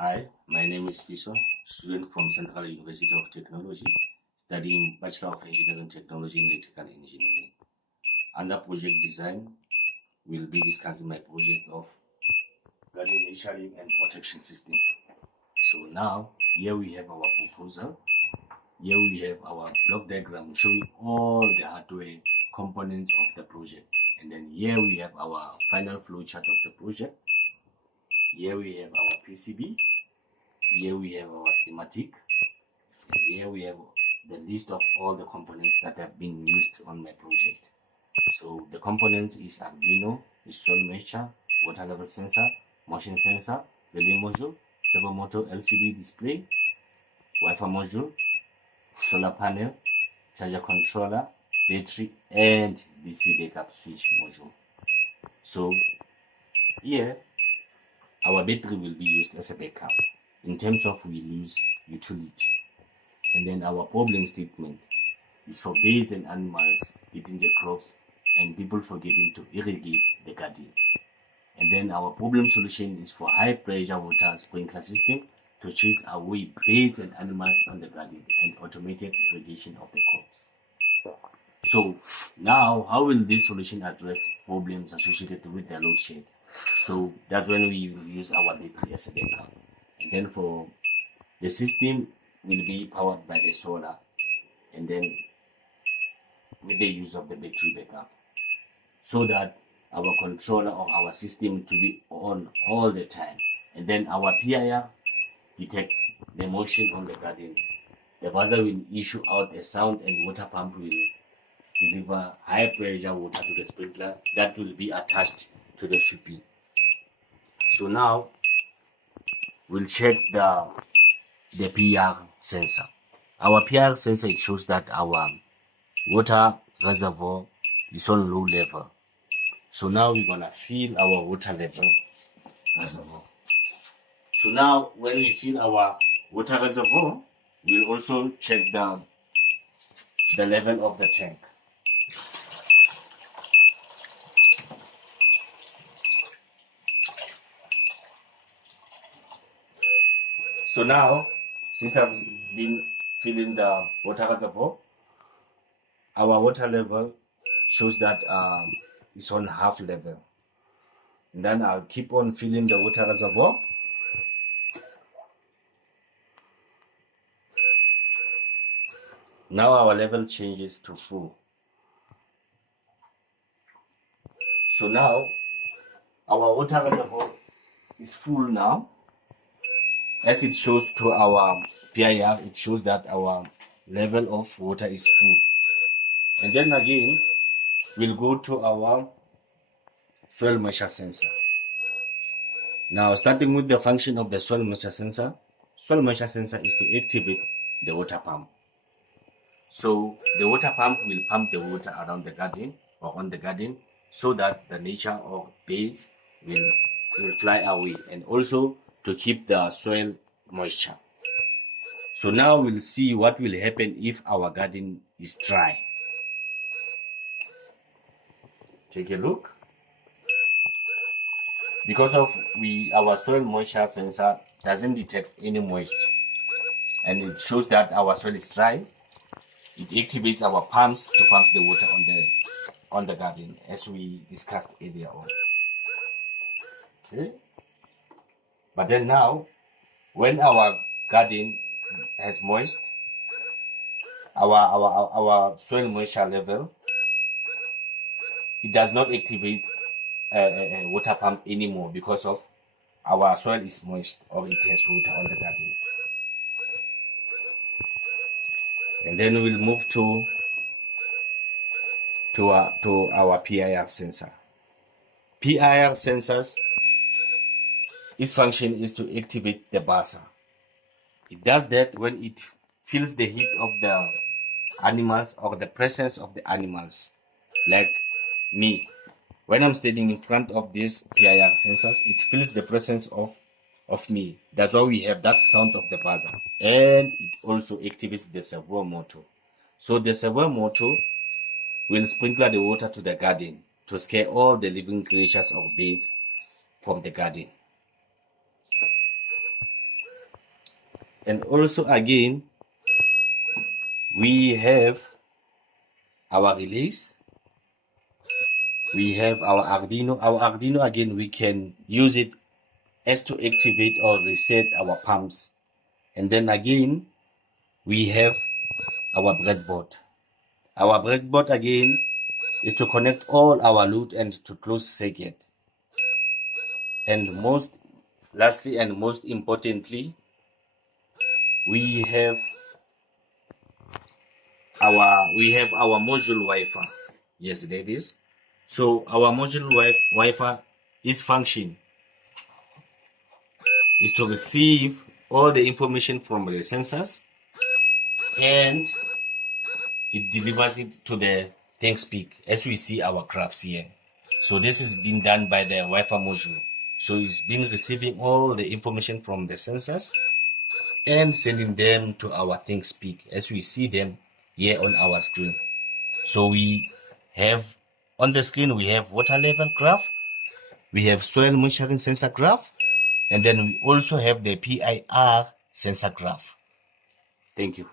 Hi, my name is Sfiso, student from Central University of Technology, studying Bachelor of Engineering Technology in Electrical Engineering. Under project design, we'll be discussing my project of garden nurturing and protection system. So now, here we have our proposal. Here we have our block diagram showing all the hardware components of the project. And then here we have our final flow chart of the project. Here we have our PCB. Here we have our schematic. And here we have the list of all the components that have been used on my project. So the components is Arduino, is soil moisture, water level sensor, motion sensor, relay module, servo motor LCD display, Wi-Fi module, solar panel, charger controller, battery, and DC backup switch module. So here our battery will be used as a backup. In terms of we use utility. And then our problem statement is for birds and animals eating the crops and people forgetting to irrigate the garden. And then our problem solution is for high pressure water sprinkler system to chase away birds and animals on the garden and automated irrigation of the crops. So now how will this solution address problems associated with the load shed? So that's when we use our battery as a backup. And then for the system will be powered by the solar and then with the use of the battery backup, so that our controller or our system to be on all the time. And then our PIR detects the motion on the garden. The buzzer will issue out a sound and water pump will deliver high pressure water to the sprinkler that will be attached to the shipping. So now we'll check the PR sensor. Our PR sensor, it shows that our water reservoir is on low level. So now we're gonna fill our water level reservoir. So now when we fill our water reservoir, we'll also check the level of the tank. So now, since I've been filling the water reservoir, our water level shows that it's on half level. And then I'll keep on filling the water reservoir. Now our level changes to full. So now our water reservoir is full now. As it shows to our PIR, it shows that our level of water is full. And then again, we'll go to our soil moisture sensor. Now, starting with the function of the soil moisture sensor is to activate the water pump. So the water pump will pump the water around the garden or on the garden so that the nature of birds will fly away, and also to keep the soil moisture. So now we'll see what will happen if our garden is dry. Take a look. Because of our soil moisture sensor doesn't detect any moisture, and it shows that our soil is dry, it activates our pumps to pump the water on the garden, as we discussed earlier on. Okay. But then now, when our garden has moist, our soil moisture level, it does not activate a water pump anymore because of our soil is moist or it has water on the garden. And then we'll move to our PIR sensor. PIR sensors, its function is to activate the buzzer. It does that when it feels the heat of the animals or the presence of the animals. Like me, when I'm standing in front of these PIR sensors, it feels the presence of me. That's why we have that sound of the buzzer. And it also activates the servo motor. So the servo motor will sprinkle the water to the garden to scare all the living creatures or birds from the garden. And also again, we have our relays. We have our Arduino. Our Arduino again, we can use it as to activate or reset our pumps. And then again, we have our breadboard. Our breadboard again is to connect all our load and to close circuit. And lastly and most importantly, we have our module Wi-Fi. Yes, that is. So our module Wi-Fi is function is to receive all the information from the sensors and it delivers it to the ThinkSpeak as we see our graphs here. So this is being done by the Wi-Fi module. So it's been receiving all the information from the sensors and sending them to our ThinkSpeak as we see them here on our screen. So we have on the screen, we have water level graph, we have soil moisturing sensor graph, and then we also have the PIR sensor graph. Thank you.